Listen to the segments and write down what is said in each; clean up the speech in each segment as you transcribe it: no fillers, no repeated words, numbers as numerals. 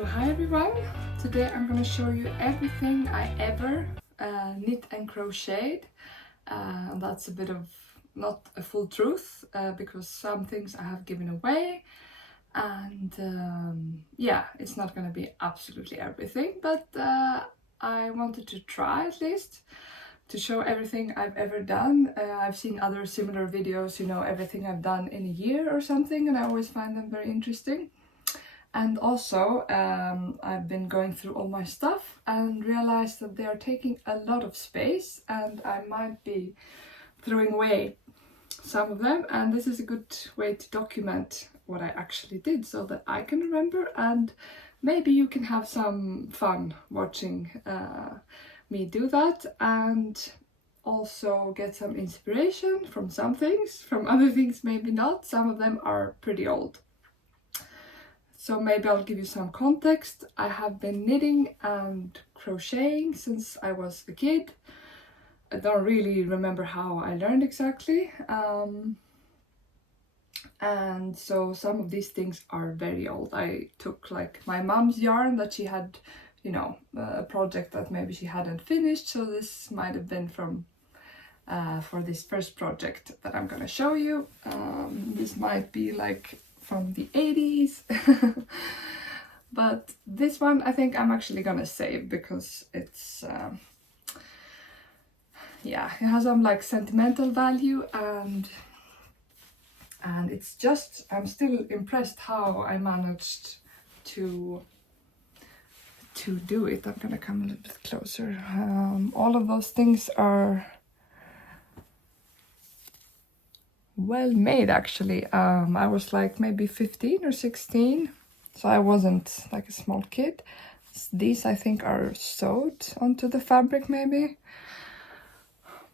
So hi everyone, today I'm going to show you everything I ever knit and crocheted. That's a bit of not a full truth because some things I have given away, and yeah, it's not going to be absolutely everything, but I wanted to try at least to show everything I've ever done. I've seen other similar videos, you know, everything I've done in a year or something, and I always find them very interesting. And also, I've been going through all my stuff and realized that they are taking a lot of space and I might be throwing away some of them. And this is a good way to document what I actually did so that I can remember, and maybe you can have some fun watching me do that, and also get some inspiration from some things, from other things maybe not. Some of them are pretty old. So maybe I'll give you some context. I have been knitting and crocheting since I was a kid. I don't really remember how I learned exactly. And so some of these things are very old. I took like my mom's yarn that she had, you know, a project that maybe she hadn't finished. So this might have been from for this first project that I'm gonna show you. This might be like from the 80s. But this one I think I'm actually gonna save because it's yeah, it has some like sentimental value, and it's just, I'm still impressed how I managed to do it. I'm gonna come a little bit closer. All of those things are well made actually. I was like maybe 15 or 16, so I wasn't like a small kid. These I think are sewed onto the fabric maybe.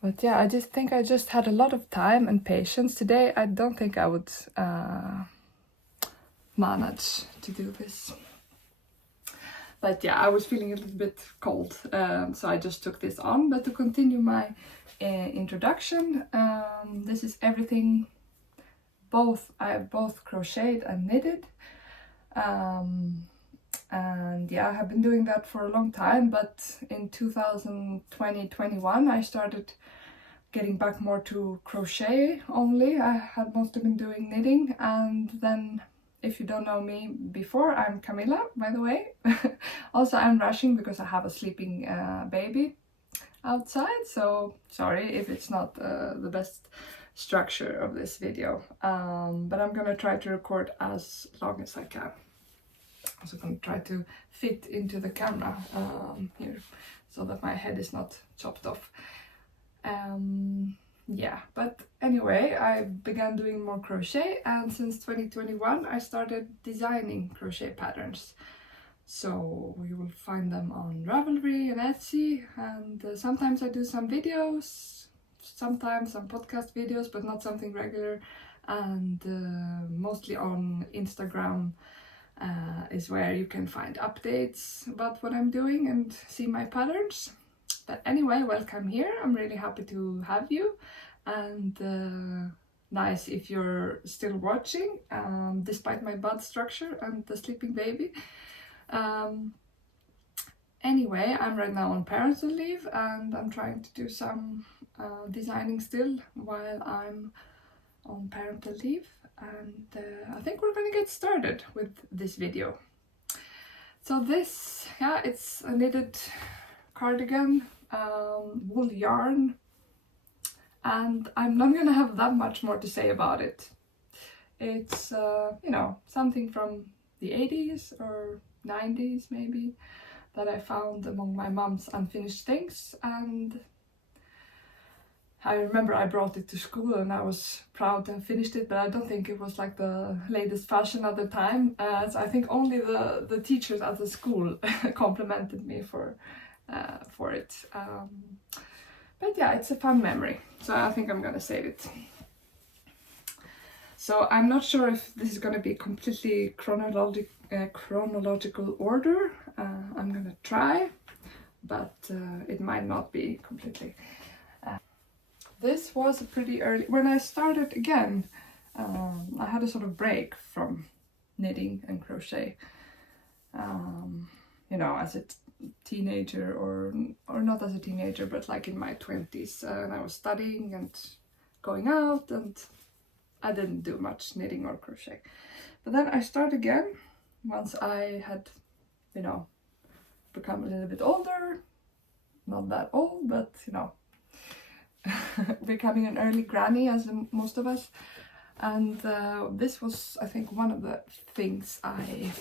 But yeah, I just think I just had a lot of time and patience. Today I don't think I would manage to do this. But yeah, I was feeling a little bit cold, so I just took this on. But to continue my introduction, this is everything I have both crocheted and knitted, and yeah, I have been doing that for a long time, but in 2020-21 I started getting back more to crochet only. I had mostly been doing knitting, and then, if you don't know me before, I'm Camilla, by the way. Also, I'm rushing because I have a sleeping baby outside, so sorry if it's not the best structure of this video, but I'm gonna try to record as long as I can. I'm also gonna try to fit into the camera here so that my head is not chopped off. Yeah, but anyway, I began doing more crochet, and since 2021 I started designing crochet patterns. So you will find them on Ravelry and Etsy, and sometimes I do some videos, sometimes some podcast videos, but not something regular, and mostly on Instagram is where you can find updates about what I'm doing and see my patterns. But anyway, welcome here. I'm really happy to have you, and nice if you're still watching despite my bad structure and the sleeping baby. Anyway, I'm right now on parental leave, and I'm trying to do some designing still while I'm on parental leave, and I think we're gonna get started with this video. So this, yeah, it's a knitted cardigan, wool yarn, and I'm not gonna have that much more to say about it. It's you know, something from the 80s or 90s maybe, that I found among my mom's unfinished things, and I remember I brought it to school and I was proud to have finished it, but I don't think it was like the latest fashion at the time. So I think only the teachers at the school complimented me for it. But yeah, it's a fun memory, so I think I'm gonna save it. So I'm not sure if this is gonna be completely chronological order. I'm gonna try, but it might not be completely. This was a pretty early, when I started again, I had a sort of break from knitting and crochet. you know, as a teenager, or not as a teenager, but like in my 20s, and I was studying and going out, and I didn't do much knitting or crochet. But then I started again once I had, you know, become a little bit older, not that old, but you know, becoming an early granny, as most of us. And this was, I think, one of the things I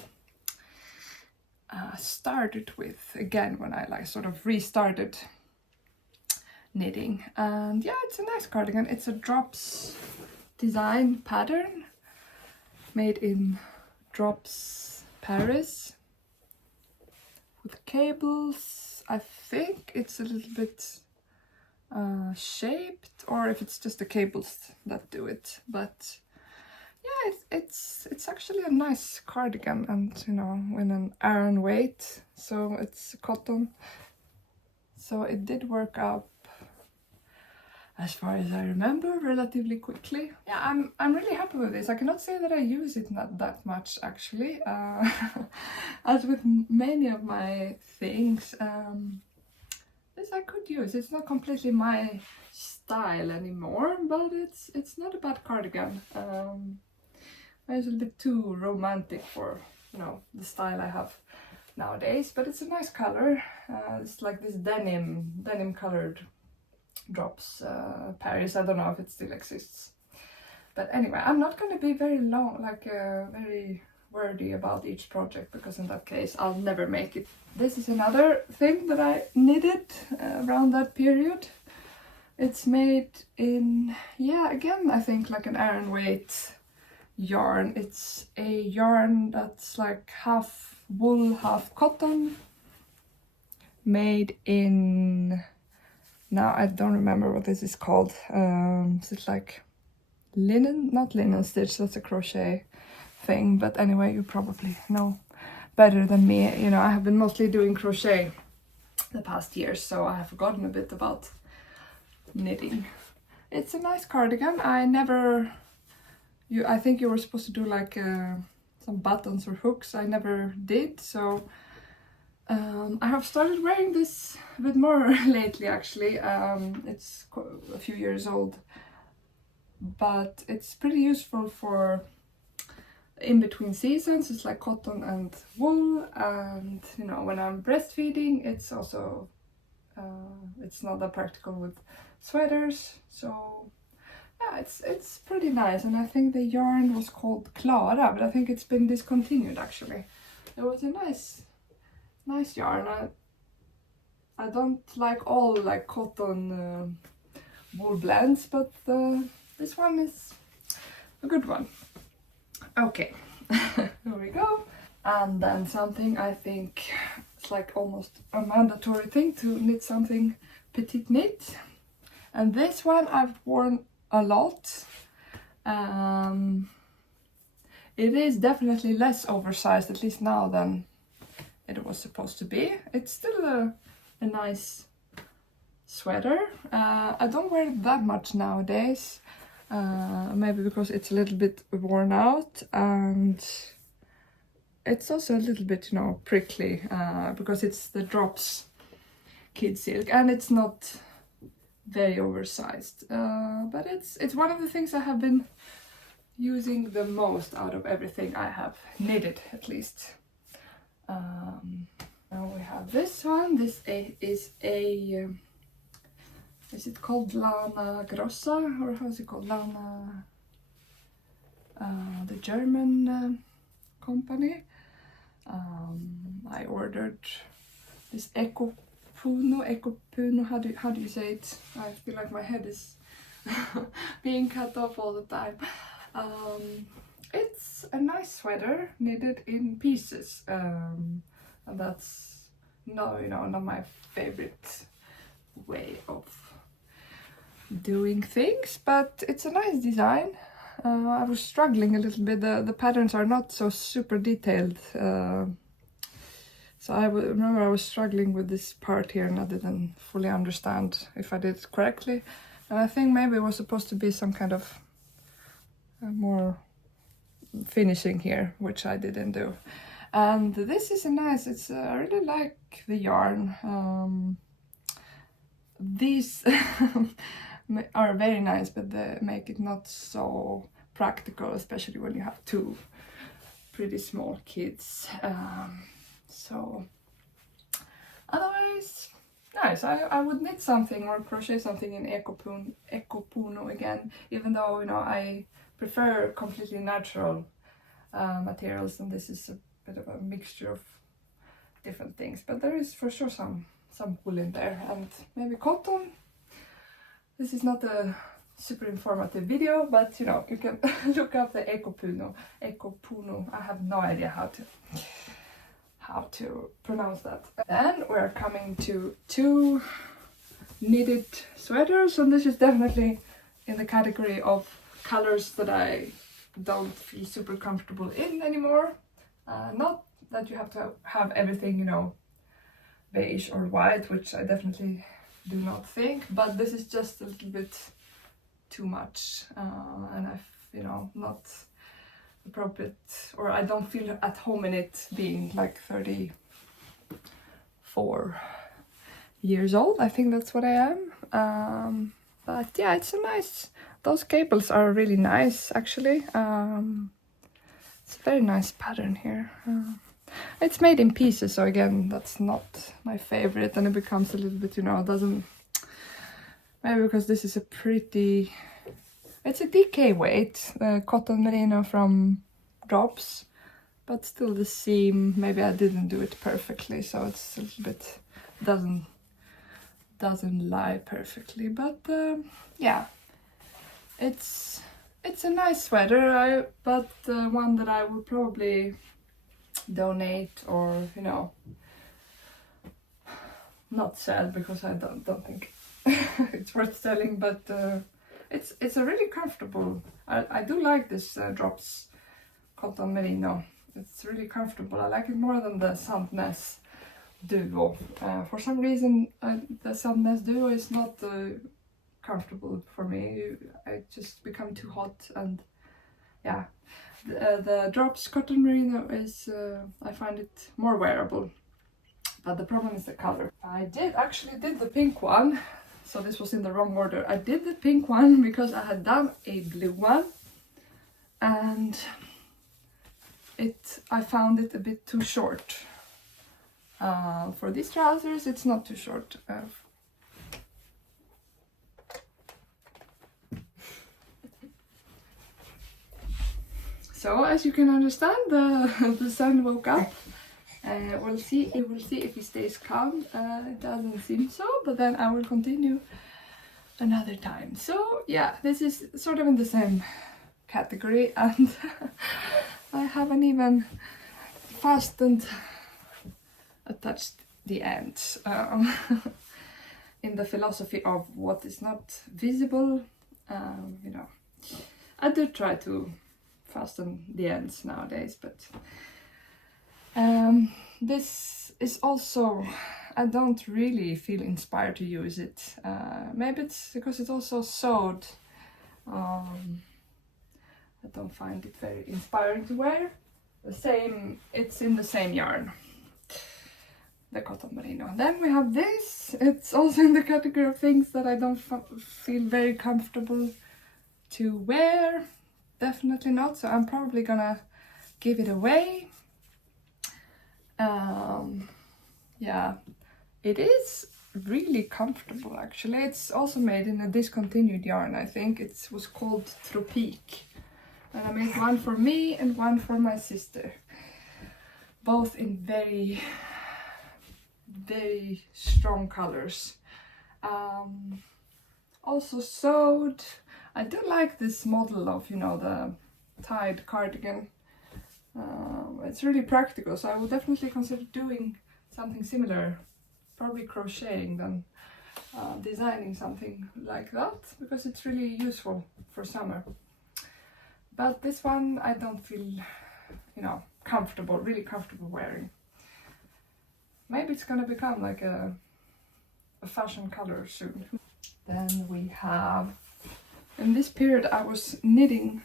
started with again when I like sort of restarted knitting. And yeah, it's a nice cardigan. It's a drops design pattern made in Drops Paris with cables. I think it's a little bit shaped, or if it's just the cables that do it, but yeah, it's actually a nice cardigan, and you know, in an Aran weight, so it's cotton, so it did work out, as far as I remember, relatively quickly. Yeah, I'm really happy with this. I cannot say that I use it not that much, actually. As with many of my things, this I could use. It's not completely my style anymore, but it's not a bad cardigan. It's a little bit too romantic for, you know, the style I have nowadays, but it's a nice color. It's like this denim colored Drops Paris. I don't know if it still exists, but anyway, I'm not going to be very long, like very wordy about each project, because in that case I'll never make it. This is another thing that I knitted around that period. It's made in, yeah, again, I think like an Aran weight yarn. It's a yarn that's like half wool, half cotton, made in, now I don't remember what this is called. Is it like linen? Not linen stitch, that's a crochet thing, but anyway, you probably know better than me. You know, I have been mostly doing crochet the past years, so I have forgotten a bit about knitting. It's a nice cardigan. I think you were supposed to do like some buttons or hooks. I never did, so I have started wearing this a bit more lately, actually. It's a few years old, but it's pretty useful for in between seasons. It's like cotton and wool, and you know, when I'm breastfeeding, it's also it's not that practical with sweaters. So yeah, it's pretty nice, and I think the yarn was called Clara, but I think it's been discontinued, actually. It was a nice yarn. I don't like all like cotton wool blends, but this one is a good one. Okay, here we go. And then something I think it's like almost a mandatory thing to knit something petite knit. And this one I've worn a lot. It is definitely less oversized, at least now, than it was supposed to be. It's still a nice sweater. I don't wear it that much nowadays. Maybe because it's a little bit worn out, and it's also a little bit, you know, prickly, because it's the Drops kid silk, and it's not very oversized. But it's one of the things I have been using the most out of everything I have knitted, at least. Now we have this one. This is a is it called Lana Grossa, or how is it called? Lana, the German company. I ordered this Eco Puno. How do you say it? I feel like my head is being cut off all the time. It's a nice sweater knitted in pieces, and that's not my favorite way of doing things, but it's a nice design. I was struggling a little bit. The patterns are not so super detailed, so I remember I was struggling with this part here, and I didn't fully understand if I did it correctly. And I think maybe it was supposed to be some kind of more finishing here, which I didn't do. And this is a nice, I really like the yarn. These are very nice, but they make it not so practical, especially when you have two pretty small kids. So otherwise, nice. I would knit something or crochet something in Ecopuno again, even though, you know, I prefer completely natural materials, and this is a bit of a mixture of different things, but there is for sure some wool in there, and maybe cotton. This is not a super informative video, but you know, you can look up the Ecopuno. I have no idea how to pronounce that. Then we're coming to two knitted sweaters, and this is definitely in the category of colors that I don't feel super comfortable in anymore. Not that you have to have everything, you know, beige or white, which I definitely do not think, but this is just a little bit too much, and you know, not appropriate, or I don't feel at home in it, being like 34 years old. I think that's what I am. But yeah, it's a nice, those cables are really nice actually. It's a very nice pattern here. It's made in pieces, so again, that's not my favorite, and it becomes a little bit, you know, doesn't, maybe because this is a pretty, it's a DK weight, cotton merino from Drops, but still the seam, maybe I didn't do it perfectly, so it's a little bit, doesn't lie perfectly, but yeah, it's a nice sweater, but one that I would probably donate, or you know, not sell, because I don't think it's worth selling, but it's a really comfortable, I do like this Drops cotton merino. It's really comfortable. I like it more than the Sandnes Duo. For some reason the Sandnes Duo is not comfortable for me. I just become too hot, and yeah, the Drops cotton merino is, I find it more wearable, but the problem is the color. I actually did the pink one, so this was in the wrong order. I did the pink one because I had done a blue one, and I found it a bit too short. For these trousers it's not too short. So as you can understand, the sun woke up. We'll see if he stays calm. It doesn't seem so, but then I will continue another time. So yeah, this is sort of in the same category, and I haven't even fastened, attached the ends. In the philosophy of what is not visible, you know, I do try to fasten the ends nowadays, but this is also, I don't really feel inspired to use it. Maybe it's because it's also sewed. I don't find it very inspiring to wear. It's in the same yarn, the cotton merino. Then we have this. It's also in the category of things that I don't feel very comfortable to wear. Definitely not, so I'm probably gonna give it away. Yeah, it is really comfortable actually. It's also made in a discontinued yarn. I think it was called Tropique, and I made one for me and one for my sister, both in very, very strong colors. Also sewed. I do like this model of, you know, the tied cardigan. It's really practical, so I would definitely consider doing something similar, probably crocheting than designing something like that, because it's really useful for summer. But this one I don't feel, you know, really comfortable wearing. Maybe it's gonna become like a fashion color soon. Then we have, in this period I was knitting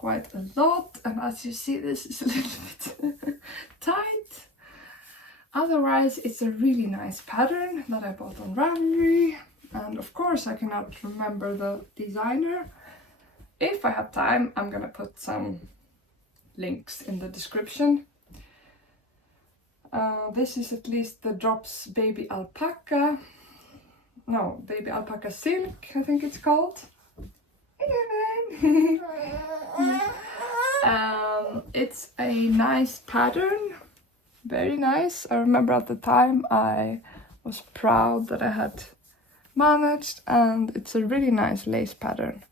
quite a lot, and as you see, this is a little bit tight. Otherwise, it's a really nice pattern that I bought on Ravelry, and of course I cannot remember the designer. If I have time, I'm gonna put some links in the description. This is at least the Drops Baby Alpaca. No, Baby Alpaca Silk, I think it's called. It's a nice pattern, very nice. I remember at the time I was proud that I had managed, and it's a really nice lace pattern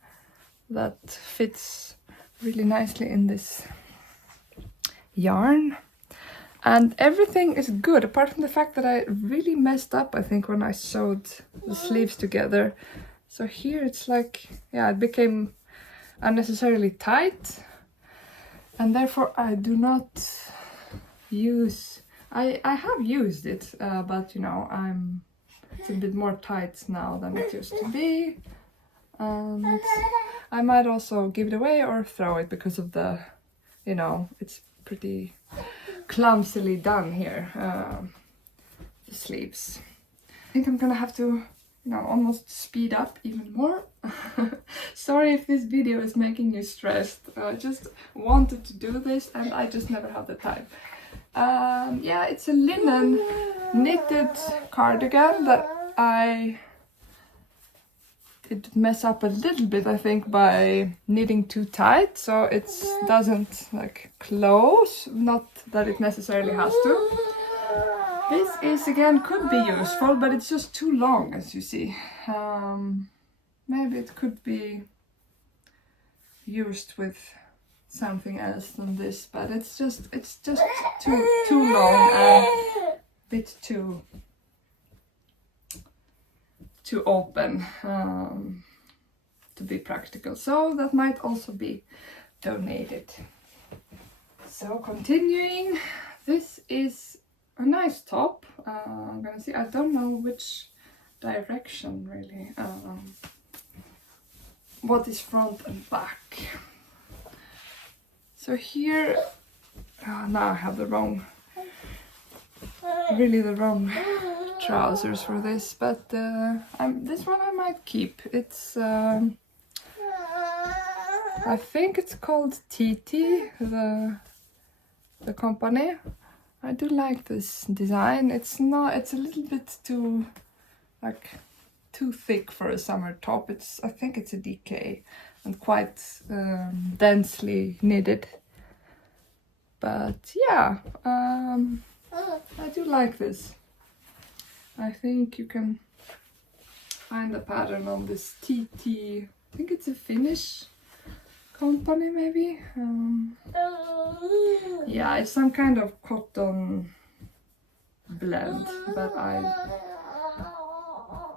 that fits really nicely in this yarn. And everything is good, apart from the fact that I really messed up, I think, when I sewed the sleeves together. So here it's like, yeah, it became unnecessarily tight, and therefore I do not use, I have used it, but you know, it's a bit more tight now than it used to be. And I might also give it away or throw it because of the, you know, it's pretty clumsily done here, the sleeves. I think I'm gonna have to, you know, almost speed up even more. Sorry if this video is making you stressed. I just wanted to do this and I just never have the time. Yeah, it's a linen knitted cardigan that I did mess up a little bit, I think, by knitting too tight, so it doesn't like close, not that it necessarily has to. This is, again, could be useful, but it's just too long, as you see. Maybe it could be used with something else than this, but it's just too long and a bit too open to be practical. So that might also be donated. So continuing, this is a nice top. I'm gonna see, I don't know which direction really, what is front and back. So here, now I have the wrong trousers for this, but this one I might keep. It's I think it's called TT, the company. I do like this design. It's a little bit too thick for a summer top. I think it's a DK and quite densely knitted. But yeah, I do like this. I think you can find a pattern on this TT. I think it's a Finnish company, maybe. Yeah, it's some kind of cotton blend, but I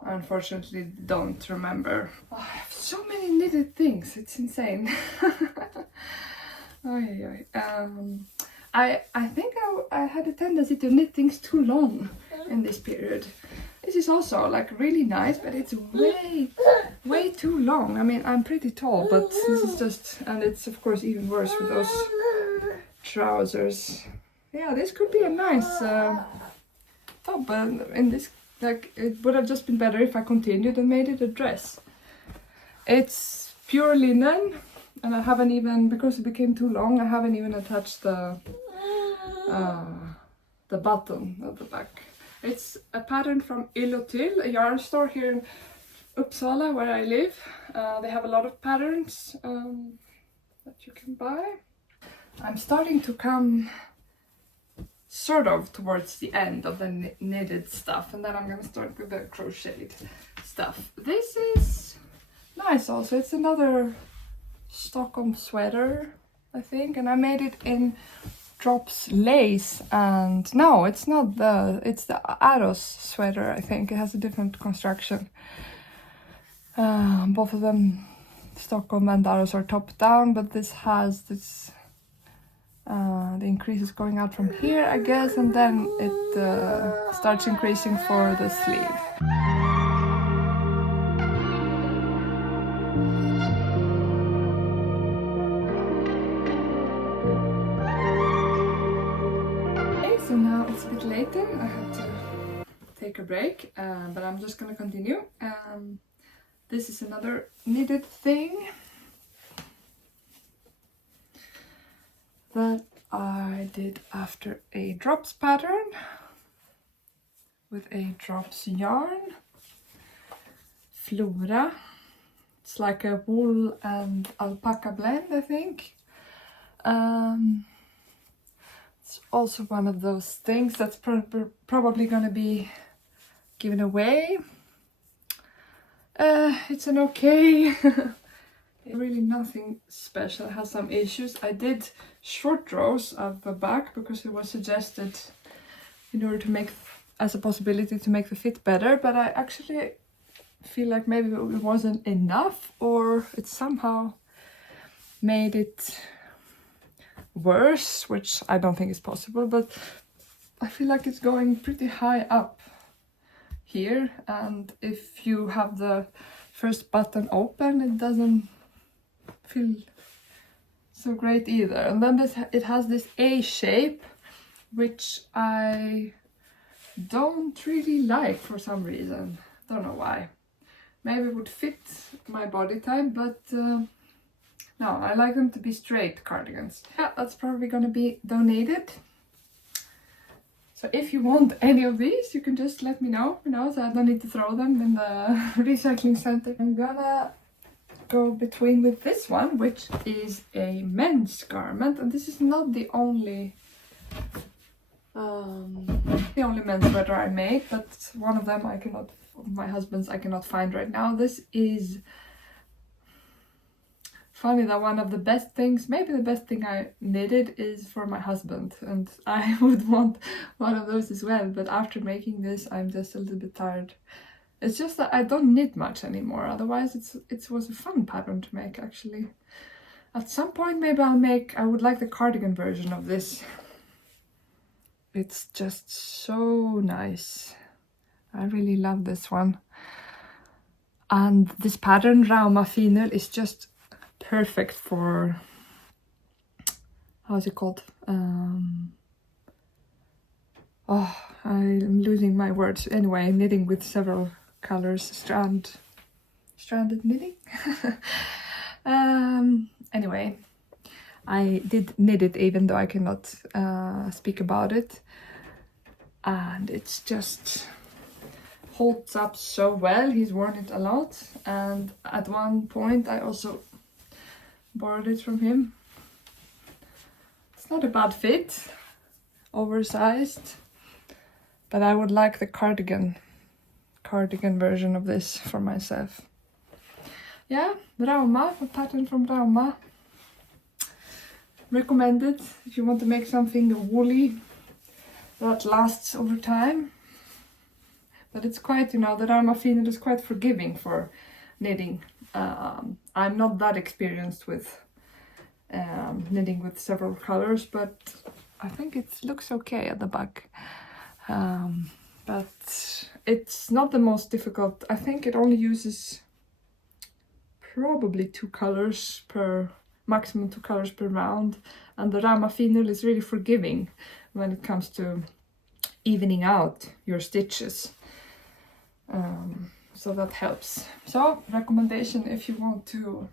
unfortunately don't remember. Oh, I have so many knitted things, it's insane. I think I had a tendency to knit things too long in this period. This is also like really nice, but it's way too long. I mean, I'm pretty tall, but this is just, and it's of course even worse with those trousers. Yeah, this could be a nice top, but in this, like, it would have just been better if I continued and made it a dress. It's pure linen, and I haven't even, because it became too long, I haven't even attached the button at the back. It's a pattern from Illotil, a yarn store here in Uppsala where I live. They have a lot of patterns that you can buy. I'm starting to come sort of towards the end of the knitted stuff, and then I'm gonna start with the crocheted stuff. This is nice also. It's another Stockholm sweater, I think, and I made it in Drops lace, and no, it's not it's the Aros sweater, I think. It has a different construction. Both of them, Stockholm and Aros, are top down, but this has this, the increase is going out from here, I guess, and then it starts increasing for the sleeve. So now it's a bit later, I have to take a break, but I'm just gonna continue. This is another knitted thing that I did after a drops pattern with a drops yarn, Flora. It's like a wool and alpaca blend, I think. It's also one of those things that's probably going to be given away. It's an okay. Really nothing special. It has some issues. I did short rows of the back because it was suggested in order to make, as a possibility to make the fit better, but I actually feel like maybe it wasn't enough, or it somehow made it worse, which I don't think is possible, but I feel like it's going pretty high up here, and if you have the first button open, it doesn't feel so great either. And then it has this A shape, which I don't really like for some reason. Don't know why. Maybe it would fit my body type, but no, I like them to be straight cardigans. Yeah, that's probably gonna be donated. So if you want any of these, you can just let me know, so I don't need to throw them in the recycling center. I'm gonna go between with this one, which is a men's garment, and this is not the only men's sweater I made, but one of them my husband's I cannot find right now. This is funny that one of the best things, maybe the best thing I knitted, is for my husband, and I would want one of those as well, but after making this I'm just a little bit tired. It's just that I don't knit much anymore, otherwise it was a fun pattern to make actually. At some point maybe I would like the cardigan version of this. It's just so nice. I really love this one. And this pattern, Rauma Final, is just perfect for, how is it called? Oh, I'm losing my words. Anyway, knitting with several colors, stranded knitting. Anyway, I did knit it even though I cannot speak about it, and it's just holds up so well. He's worn it a lot, and at one point I also borrowed it from him. It's not a bad fit, oversized, but I would like the cardigan version of this for myself. Yeah, Rauma, a pattern from Rauma. Recommended if you want to make something woolly that lasts over time. But it's quite, the Rauma Final is quite forgiving for knitting. I'm not that experienced with knitting with several colors, but I think it looks okay at the back. But it's not the most difficult. I think it only uses probably maximum two colors per round, and the Rauma Final is really forgiving when it comes to evening out your stitches. So that helps. So recommendation if you want to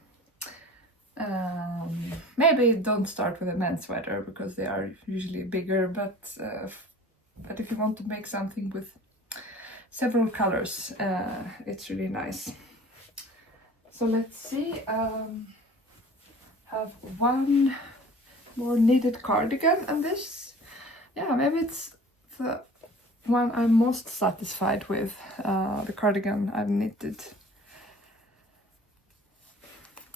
maybe don't start with a men's sweater because they are usually bigger, but if you want to make something with several colors, it's really nice. So let's see, have one more knitted cardigan, and this, yeah, maybe it's the one I'm most satisfied with, the cardigan I've knitted.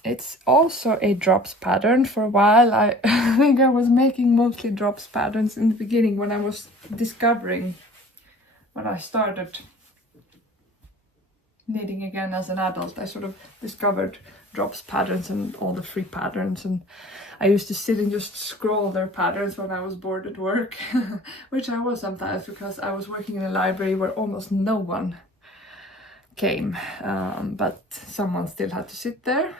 It's also a drops pattern. For a while I think I was making mostly drops patterns in the beginning when I was discovering, when I started knitting again as an adult. I sort of discovered drops patterns and all the free patterns, and I used to sit and just scroll their patterns when I was bored at work, which I was sometimes because I was working in a library where almost no one came, but someone still had to sit there,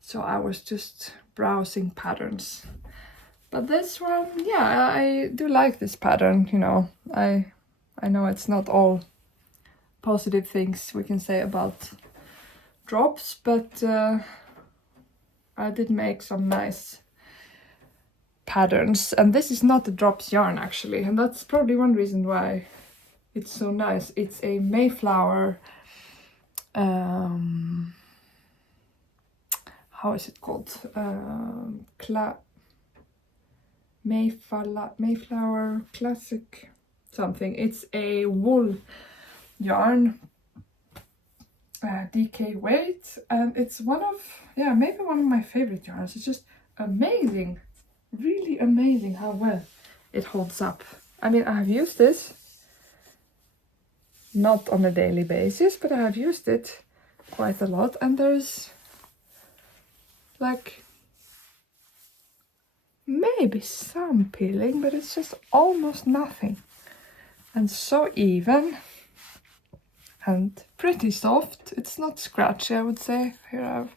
so I was just browsing patterns, But this one, yeah, I do like this pattern, you know. I know it's not all positive things we can say about drops, but I did make some nice patterns. And this is not a drops yarn actually, and that's probably one reason why it's so nice. It's a Mayflower, how is it called? Mayflower Classic something. It's a wool yarn, DK weight, and it's one of, yeah, maybe one of my favorite yarns. It's just amazing, really amazing how well it holds up. I mean, I have used this not on a daily basis, but I have used it quite a lot, and there's like maybe some peeling, but it's just almost nothing, and so even and pretty soft. It's not scratchy, I would say. Here I've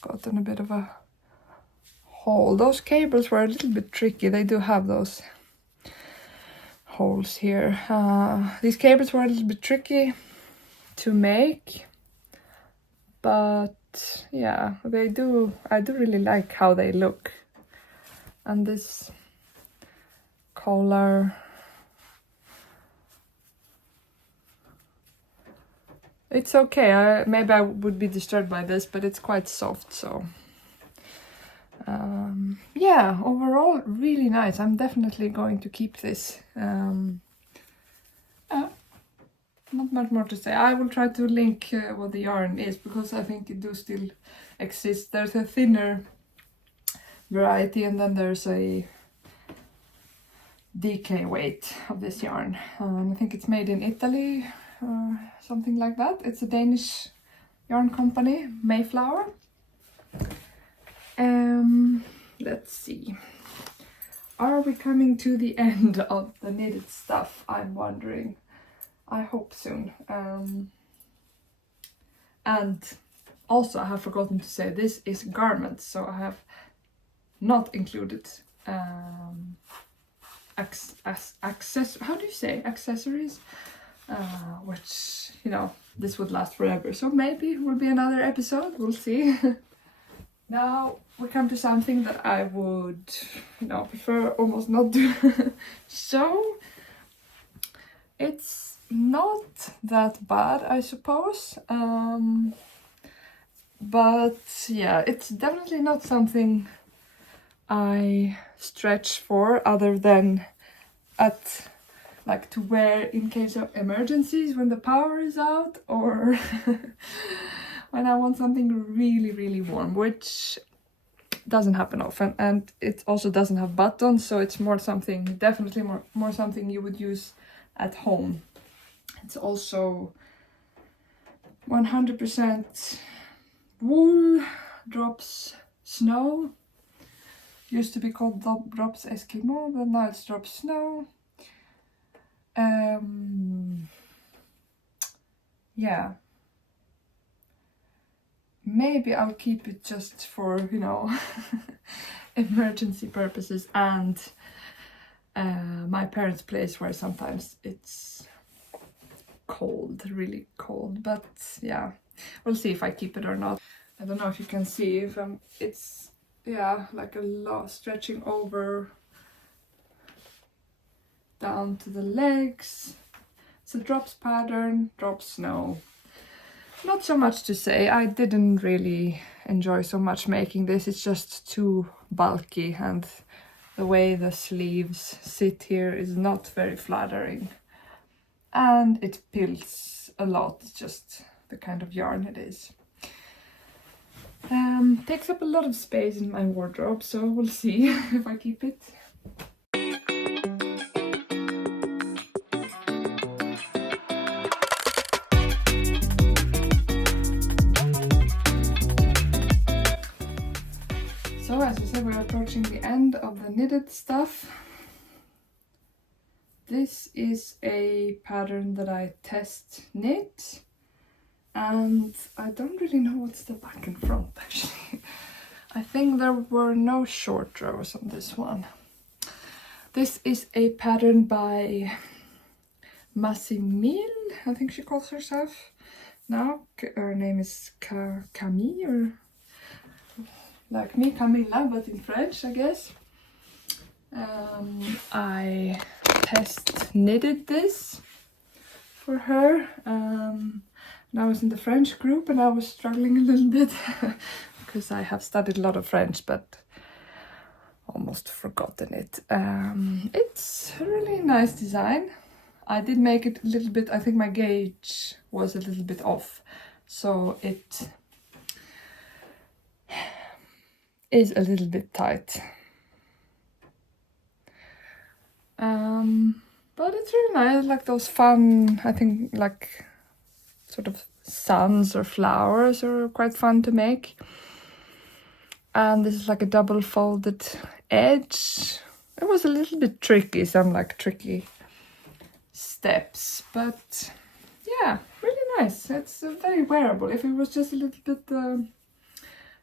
gotten a bit of a hole. Those cables were a little bit tricky. They do have those holes here. These cables were a little bit tricky to make, but yeah, they do. I do really like how they look. And this collar, it's okay. Maybe I would be disturbed by this, but it's quite soft, so yeah, overall really nice. I'm definitely going to keep this. Not much more to say. I will try to link what the yarn is, because I think it do still exist. There's a thinner variety, and then there's a DK weight of this yarn. I think it's made in Italy, something like that. It's a Danish yarn company, Mayflower. Let's see. Are we coming to the end of the knitted stuff? I'm wondering. I hope soon. And also, I have forgotten to say, this is garments, so I have not included how do you say, accessories, which, you know, this would last forever, so maybe it will be another episode, we'll see. Now we come to something that I would, you know, prefer almost not to show. It's not that bad, I suppose, but yeah, it's definitely not something I stretch for, other than like to wear in case of emergencies when the power is out, or when I want something really, really warm, which doesn't happen often. And it also doesn't have buttons, so it's more something, definitely more something you would use at home. It's also 100% wool, drops snow. Used to be called drops Eskimo, but now it's drops snow. Yeah. Maybe I'll keep it just for, you know, emergency purposes, and my parents' place where sometimes it's cold, really cold. But yeah, we'll see if I keep it or not. I don't know if you can see, if it's, yeah, like a lot stretching over down to the legs. It's a drops pattern, drops snow. Not so much to say. I didn't really enjoy so much making this. It's just too bulky, and the way the sleeves sit here is not very flattering. And it pills a lot. It's just the kind of yarn it is. Takes up a lot of space in my wardrobe, so we'll see if I keep it. So as I said, we're approaching the end of the knitted stuff. This is a pattern that I test knit, and I don't really know what's the back and front actually. I think there were no short rows on this one. This is a pattern by Massimil, I think she calls herself now. Her name is Camille, or like me, Camilla, but in French, I guess. I test knitted this for her. And I was in the French group and I was struggling a little bit because I have studied a lot of French but almost forgotten it. It's a really nice design. I did make it a little bit, I think my gauge was a little bit off, so it is a little bit tight. But it's really nice, like those fun, I think like sort of suns or flowers are quite fun to make. And this is like a double folded edge. It was a little bit tricky, some like tricky steps, but yeah, really nice. It's very wearable. If it was just a little bit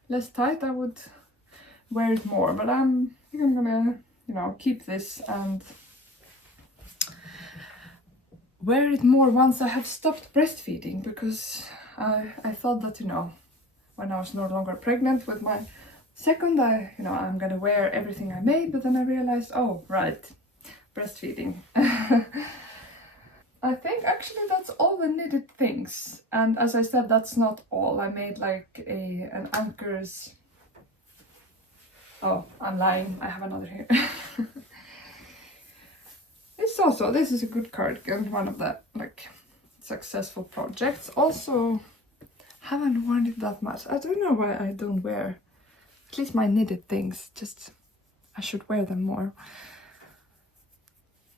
less tight, I would wear it more, but I think I'm gonna, you know, keep this and wear it more once I have stopped breastfeeding, because I thought that, you know, when I was no longer pregnant with my second, I'm gonna wear everything I made, but then I realized, oh right, breastfeeding. I think actually that's all the knitted things, and as I said, that's not all. I made like an anchors. Oh, I'm lying, I have another here. This is a good cardigan, one of the like successful projects. Also, haven't worn it that much. I don't know why I don't wear at least my knitted things. Just I should wear them more.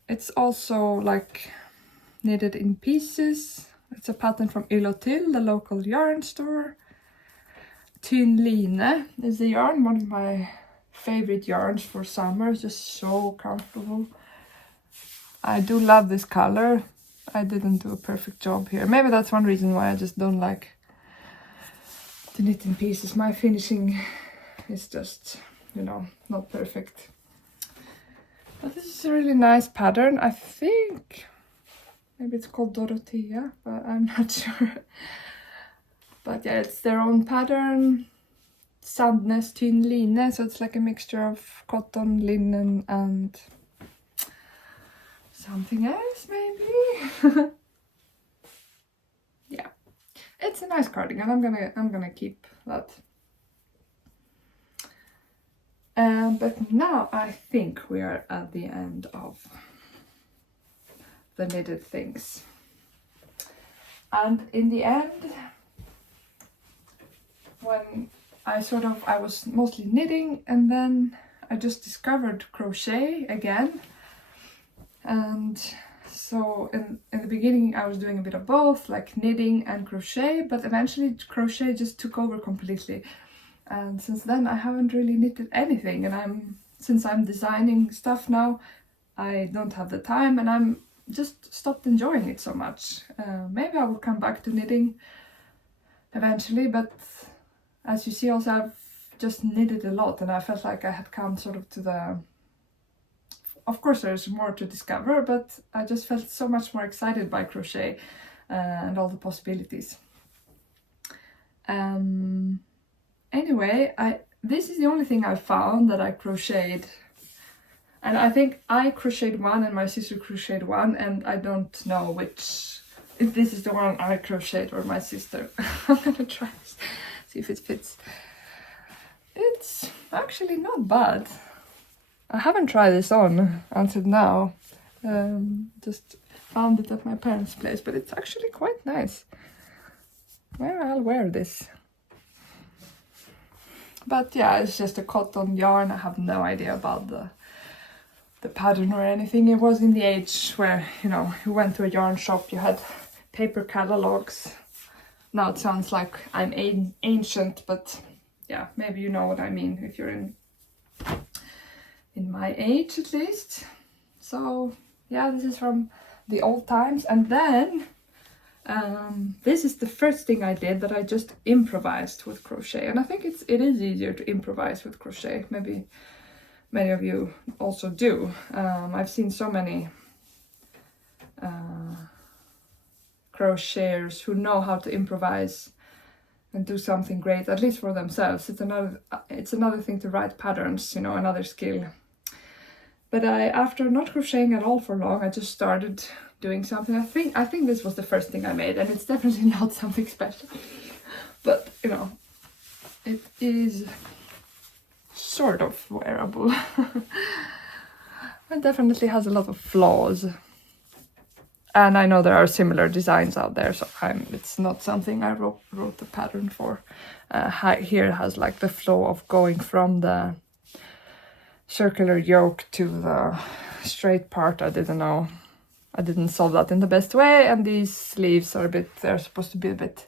It's also like knitted in pieces. It's a pattern from Ylotil, the local yarn store. Tynn line is the yarn, one of my favorite yarns for summer. It's just so comfortable. I do love this color. I didn't do a perfect job here. Maybe that's one reason why I just don't like to knit in pieces. My finishing is just, you know, not perfect. But this is a really nice pattern. I think maybe it's called Dorothea, but I'm not sure. But yeah, it's their own pattern. Sandnes Tynn line, so it's like a mixture of cotton, linen and something else maybe. Yeah, it's a nice cardigan. I'm gonna keep that. But now I think we are at the end of the knitted things, and in the end, when I was mostly knitting, and then I just discovered crochet again. And so in the beginning I was doing a bit of both, like knitting and crochet, but eventually crochet just took over completely. And since then I haven't really knitted anything, and since I'm designing stuff now, I don't have the time, and I'm just stopped enjoying it so much. Maybe I will come back to knitting eventually, but as you see also I've just knitted a lot, and I felt like I had come sort of to the... Of course there's more to discover, but I just felt so much more excited by crochet and all the possibilities. Anyway, this is the only thing I found that I crocheted. And I think I crocheted one and my sister crocheted one, and I don't know which, if this is the one I crocheted or my sister. I'm gonna try this, see if it fits. It's actually not bad. I haven't tried this on until now. Just found it at my parents' place, but it's actually quite nice. Maybe I'll wear this. But yeah, it's just a cotton yarn. I have no idea about the pattern or anything. It was in the age where, you know, you went to a yarn shop, you had paper catalogs. Now it sounds like I'm ancient, but yeah, maybe you know what I mean if you're in my age at least. So yeah, this is from the old times. And then This is the first thing I did that I just improvised with crochet, and I think it is easier to improvise with crochet. Maybe many of you also do. I've seen so many crocheters who know how to improvise and do something great, at least for themselves. It's another thing to write patterns, you know, another skill. But after not crocheting at all for long, I just started doing something. I think this was the first thing I made, and it's definitely not something special. But, you know, it is sort of wearable. It definitely has a lot of flaws. And I know there are similar designs out there, so it's not something I wrote the pattern for. Here it has like the flow of going from the circular yoke to the straight part. I didn't solve that in the best way, and these sleeves are they're supposed to be a bit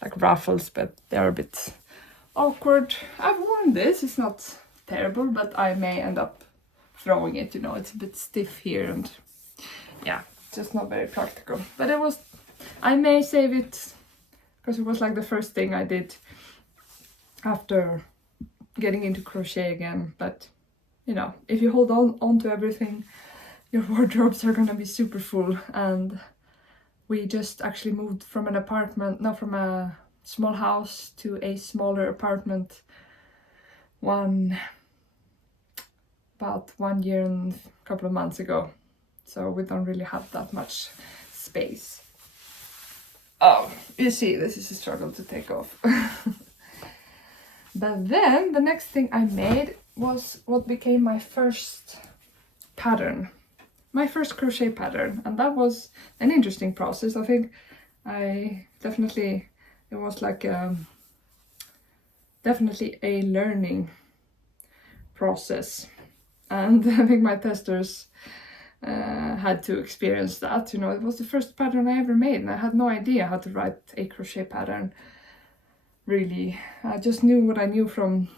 like ruffles, but they're a bit awkward. I've worn this, it's not terrible, but I may end up throwing it, you know, it's a bit stiff here, and yeah, just not very practical. But I may save it because it was like the first thing I did after getting into crochet again. But you know, if you hold on to everything, your wardrobes are gonna be super full. And we just actually moved from from a small house to a smaller apartment about 1 year and a couple of months ago. So we don't really have that much space. Oh, you see, this is a struggle to take off. But then the next thing I made was what became my first pattern. My first crochet pattern. And that was an interesting process. I think it was like definitely a learning process. And I think my testers had to experience that. You know, it was the first pattern I ever made, and I had no idea how to write a crochet pattern, really. I just knew what I knew from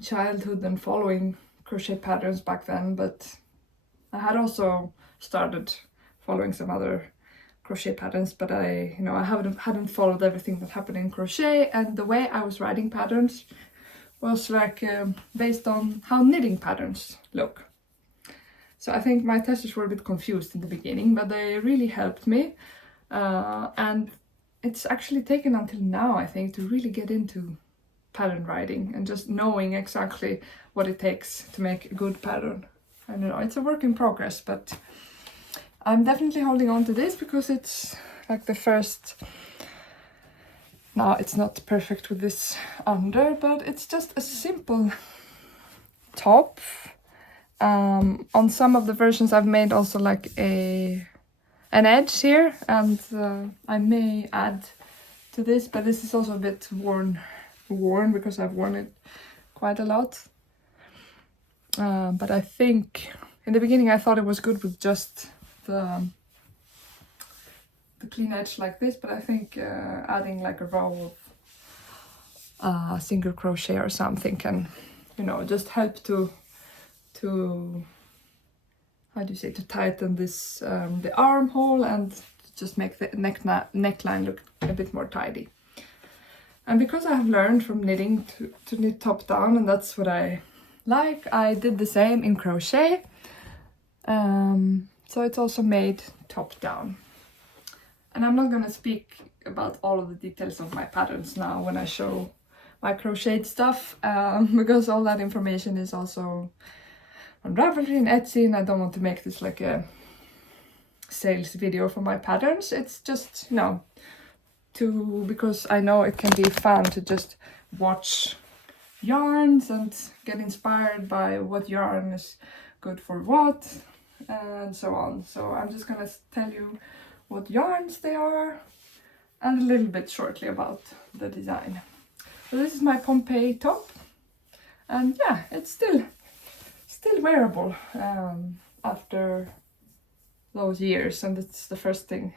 childhood and following crochet patterns back then, but I had also started following some other crochet patterns, but I hadn't followed everything that happened in crochet, and the way I was writing patterns was like based on how knitting patterns look. So I think my testers were a bit confused in the beginning, but they really helped me. And it's actually taken until now, I think, to really get into pattern writing and just knowing exactly what it takes to make a good pattern. I don't know, it's a work in progress, but I'm definitely holding on to this because it's like the first. Now it's not perfect with this under, but it's just a simple top. On some of the versions I've made also like an edge here, and I may add to this, but this is also a bit worn because I've worn it quite a lot. But I think in the beginning I thought it was good with just the clean edge like this, but I think adding like a row of single crochet or something can, you know, just help to how do you say, to tighten this the armhole and just make the neckline look a bit more tidy. And because I have learned from knitting to knit top down, and that's what I like, I did the same in crochet. So it's also made top down. And I'm not gonna speak about all of the details of my patterns now when I show my crocheted stuff, because all that information is also on Ravelry and Etsy, and I don't want to make this like a sales video for my patterns. It's just, you know, because I know it can be fun to just watch yarns and get inspired by what yarn is good for what and so on. So I'm just gonna tell you what yarns they are and a little bit shortly about the design. So this is my Pompeii top, and yeah, it's still wearable after those years, and it's the first thing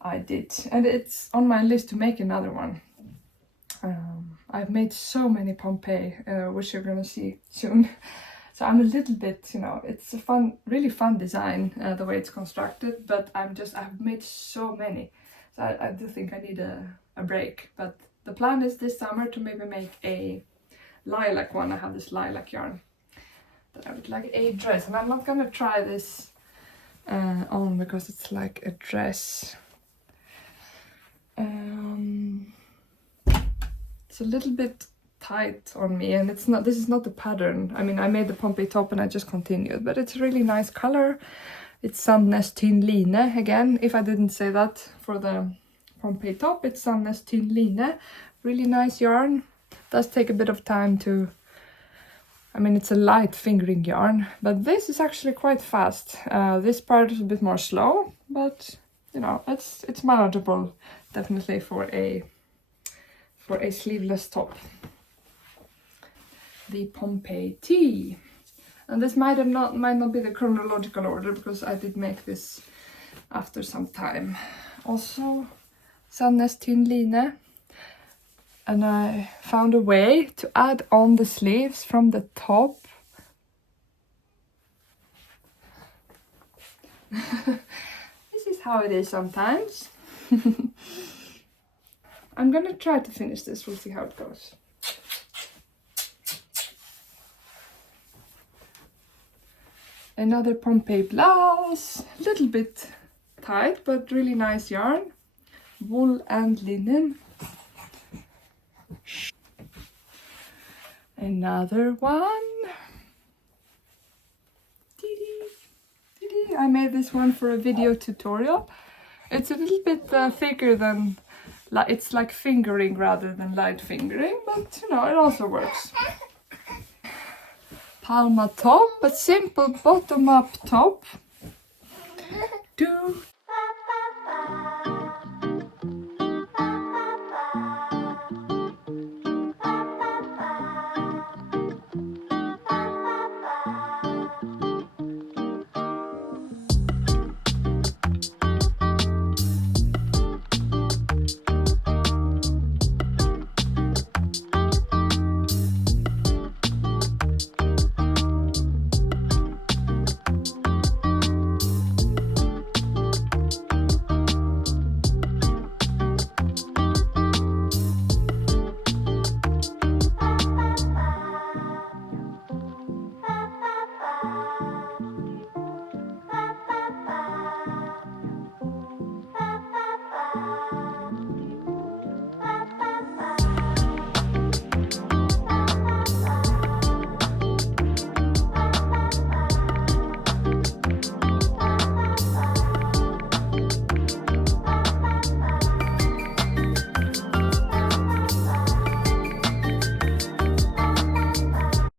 I did, and it's on my list to make another one. I've made so many Pompeii, which you're gonna see soon. So I'm a little bit, you know, it's a fun, really fun design, the way it's constructed, but I've made so many. So I do think I need a break. But the plan is this summer to maybe make a lilac one. I have this lilac yarn that I would like a dress. And I'm not gonna try this on because it's like a dress. It's a little bit tight on me, and it's not, this is not the pattern. I mean, I made the Pompey top and I just continued, but it's a really nice color. It's Sandnes Tynn Line again. If I didn't say that for the Pompey top, it's Sandnes Tynn Line. Really nice yarn. Does take a bit of time to, I mean, it's a light fingering yarn, but this is actually quite fast. This part is a bit more slow, but you know, it's manageable definitely for a sleeveless top. The Pompey tee, and this might not be the chronological order because I did make this after some time. Also Sandnes Tynn Line, and I found a way to add on the sleeves from the top. This is how it is sometimes. I'm gonna try to finish this, we'll see how it goes. Another Pompey blouse, a little bit tight, but really nice yarn. Wool and linen. Another one. I made this one for a video tutorial. It's a little bit thicker than, it's like fingering rather than light fingering, but you know, it also works. Palma top, a simple bottom-up top. Do